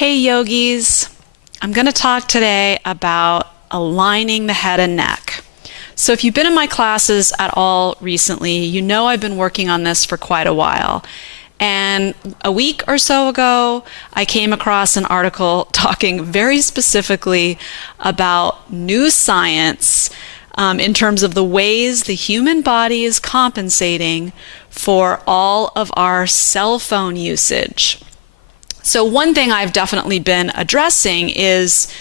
Hey yogis, I'm going to talk today about aligning the head and neck. So if you've been in my classes at all recently, you know I've been working on this for quite a while. And a week or so ago, I came across an article talking very specifically about new science in terms of the ways the human body is compensating for all of our cell phone usage. So one thing I've definitely been addressing is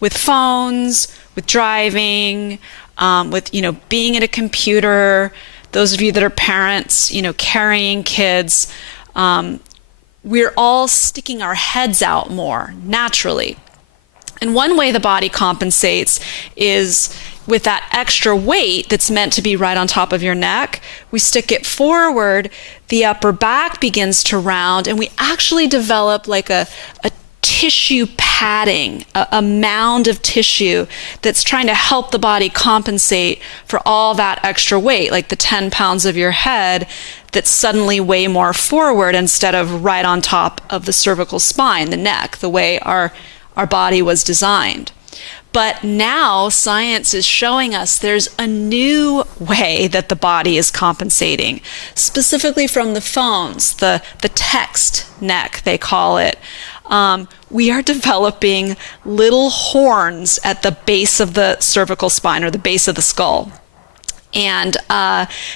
with phones, with driving, with being at a computer. Those of you that are parents, carrying kids, we're all sticking our heads out more naturally. And one way the body compensates is with that extra weight that's meant to be right on top of your neck. We stick it forward, the upper back begins to round, and we actually develop like a tissue padding, a mound of tissue that's trying to help the body compensate for all that extra weight, like the 10 pounds of your head that suddenly weigh more forward instead of right on top of the cervical spine, the neck, the way our body was designed. But now science is showing us there's a new way that the body is compensating, specifically from the phones, the text neck, they call it. We are developing little horns at the base of the cervical spine or the base of the skull. And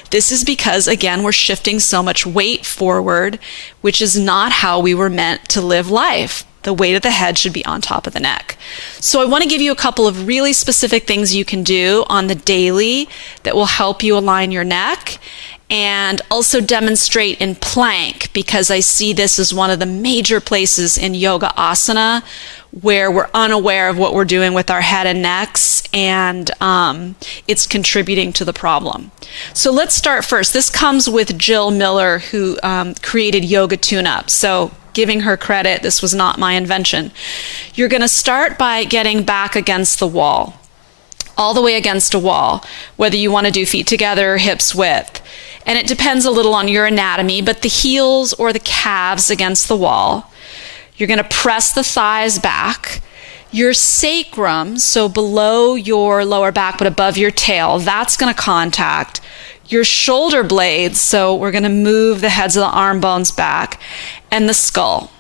this is because, again, we're shifting so much weight forward, which is not how we were meant to live life. The weight of the head should be on top of the neck. So I want to give you a couple of really specific things you can do on the daily that will help you align your neck, and also demonstrate in plank, because I see this as one of the major places in yoga asana where we're unaware of what we're doing with our head and necks, and it's contributing to the problem. So let's start first. This comes with Jill Miller, who created Yoga Tune-Up. So giving her credit, this was not my invention. You're going to start by getting back against the wall, all the way against a wall, whether you want to do feet together or hips width. And it depends a little on your anatomy, but the heels or the calves against the wall. You're going to press the thighs back. Your sacrum, so below your lower back but above your tail, that's going to contact. Your shoulder blades, so we're going to move the heads of the arm bones back, and the skull.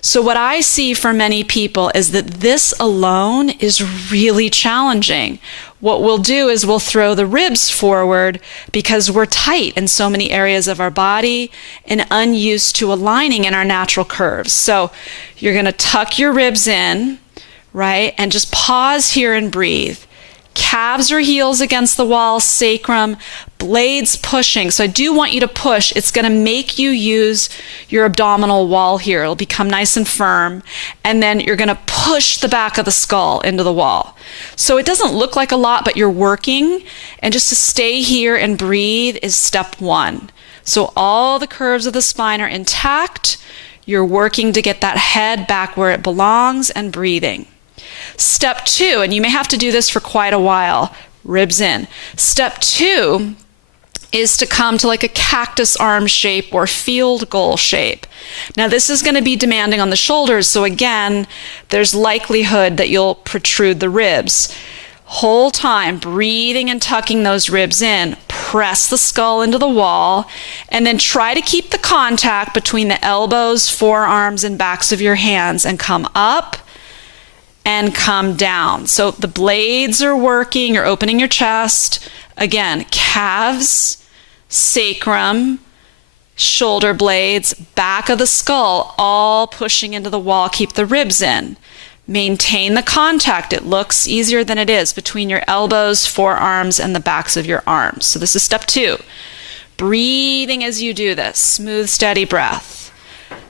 So what I see for many people is that this alone is really challenging. What we'll do is we'll throw the ribs forward because we're tight in so many areas of our body and unused to aligning in our natural curves. So you're going to tuck your ribs in, right? And just pause here and breathe. Calves or heels against the wall, sacrum, blades pushing. So I do want you to push. It's going to make you use your abdominal wall here. It'll become nice and firm. And then you're going to push the back of the skull into the wall. So it doesn't look like a lot, but you're working. And just to stay here and breathe is step one. So all the curves of the spine are intact. You're working to get that head back where it belongs and breathing. Step two, and you may have to do this for quite a while, ribs in. Step two is to come to like a cactus arm shape or field goal shape. Now this is going to be demanding on the shoulders, so again, there's likelihood that you'll protrude the ribs. Whole time, breathing and tucking those ribs in. Press the skull into the wall, and then try to keep the contact between the elbows, forearms, and backs of your hands, and come up and come down. So the blades are working, you're opening your chest. Again, calves, sacrum, shoulder blades, back of the skull, all pushing into the wall. Keep the ribs in. Maintain the contact. It looks easier than it is between your elbows, forearms, and the backs of your arms. So this is step two. Breathing as you do this. Smooth, steady breath.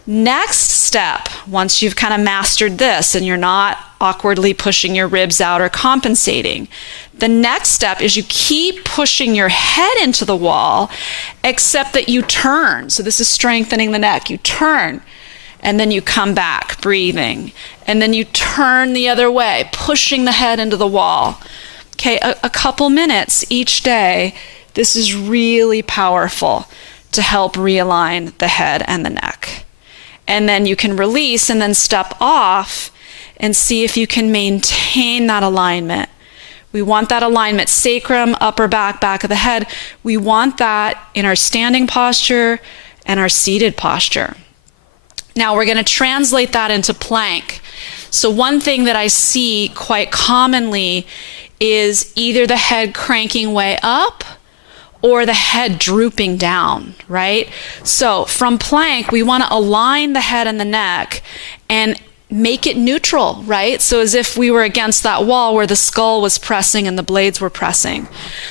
Next step, once you've kind of mastered this and you're not awkwardly pushing your ribs out or compensating, the next step is you keep pushing your head into the wall, except that you turn. So this is strengthening the neck. You turn, and then you come back, breathing. And then you turn the other way, pushing the head into the wall. Okay, a couple minutes each day. This is really powerful to help realign the head and the neck. And then you can release and then step off and see if you can maintain that alignment. We want that alignment, sacrum, upper back, back of the head. We want that in our standing posture and our seated posture. Now we're going to translate that into plank. So one thing that I see quite commonly is either the head cranking way up or the head drooping down, right? So from plank, we want to align the head and the neck and make it neutral, right? So as if we were against that wall where the skull was pressing and the blades were pressing.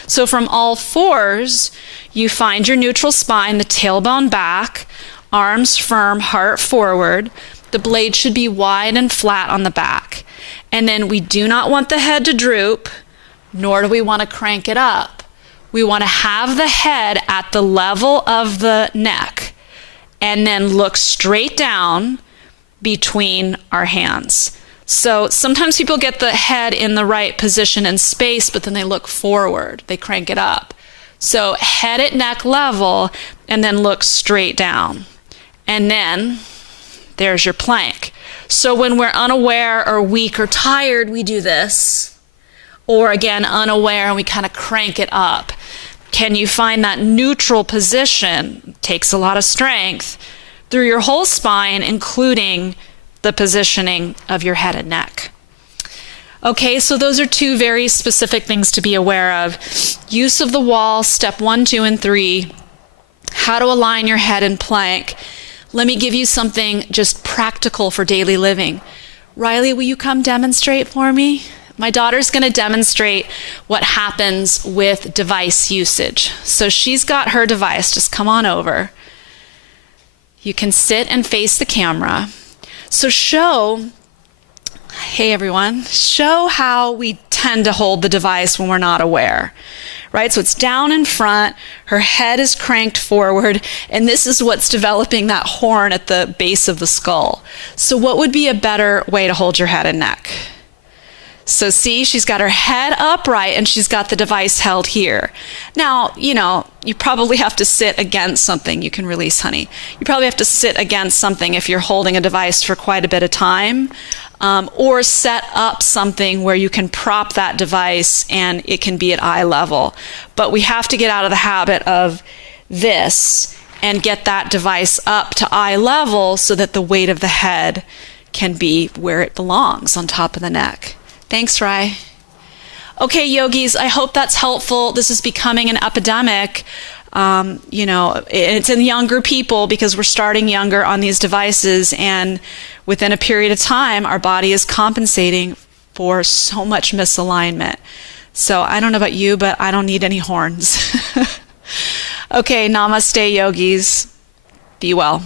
So from all fours, you find your neutral spine, the tailbone back, arms firm, heart forward. The blade should be wide and flat on the back. And then we do not want the head to droop, nor do we want to crank it up. We want to have the head at the level of the neck and then look straight down between our hands. So sometimes people get the head in the right position in space, but then they look forward, they crank it up. So head at neck level and then look straight down. And then there's your plank. So when we're unaware or weak or tired, we do this. Or again, unaware and we kind of crank it up. Can you find that neutral position? It takes a lot of strength through your whole spine, including the positioning of your head and neck. Okay, so those are two very specific things to be aware of. Use of the wall, step 1, 2, and 3. How to align your head in plank. Let me give you something just practical for daily living. Riley, will you come demonstrate for me? My daughter's going to demonstrate what happens with device usage. So she's got her device. Just come on over. You can sit and face the camera. So hey everyone, show how we tend to hold the device when we're not aware, right? So it's down in front, her head is cranked forward, and this is what's developing that horn at the base of the skull. So what would be a better way to hold your head and neck? So see, she's got her head upright and she's got the device held here. Now, you probably have to sit against something. You can release, honey. You probably have to sit against something if you're holding a device for quite a bit of time, or set up something where you can prop that device and it can be at eye level. But we have to get out of the habit of this and get that device up to eye level so that the weight of the head can be where it belongs, on top of the neck. Thanks, Rai. Okay, yogis, I hope that's helpful. This is becoming an epidemic. It's in younger people because we're starting younger on these devices, and within a period of time, our body is compensating for so much misalignment. So I don't know about you, but I don't need any horns. Okay, namaste, yogis. Be well.